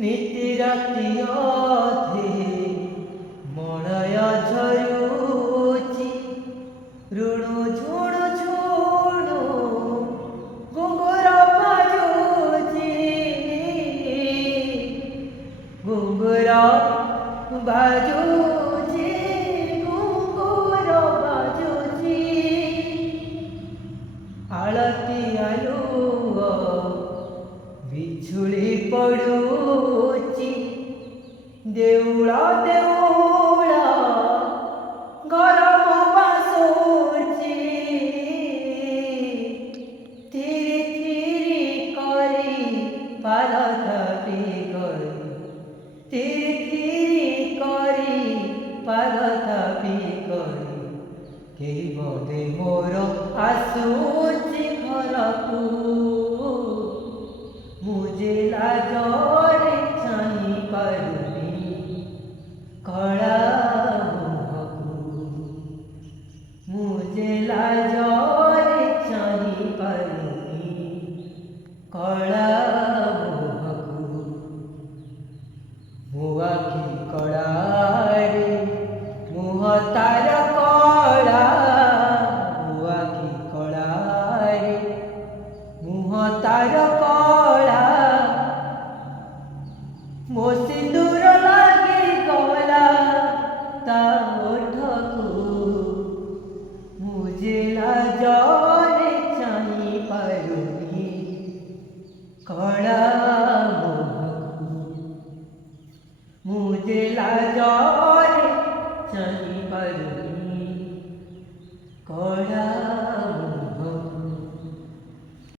ନିତି ରାତି ଅଧେ ମଳୟ ଝରୁଛି ଋଣୁ ଝୁଣୁ ଝୁଣୁ ଘୁଙ୍ଗୁର ବାଜୁଛି ଘୁଙ୍ଗୁର ବାଜୁଛି ଘୁଙ୍ଗୁର ବାଜୁଛି ଆଳତି ଆଲୁଅ ବିଛୁଳି ପଡୁଛି ଦେଉଳ ଦେଉଳ ଗରମ ବାସୁଛି ଥିରି ଥିରି କରି ପାଦ ଥାପି କରି ଥିରି ଥିରି କରି ପାଦ ଥାପି କରି କେହି ବୋଧେ ମୋର ଆସୁଛି ଘରକୁ ମୁଁ ଯେ ଲାଜରେ ଚାହିଁ ପାରୁନି କଳା ମୁହଁକୁ ମୁଁ ଯେ ଲାଜରେ ଚାହିଁ ପାରୁନି କଳା ମୁହଁକୁ ମୋ ଆଖି କଳାରେ ମୁହଁ ତାର କଳା ମୋ ଆଖି କଳାରେ ମୁହଁ ତାର କଳା ମୋ ସିନ୍ଦୁର ଲାଗି ଗଲା ତା ଓଠକୁ ମୁଁ ଯେ ଲାଜରେ ଚାହିଁ ପାରୁନି କଳା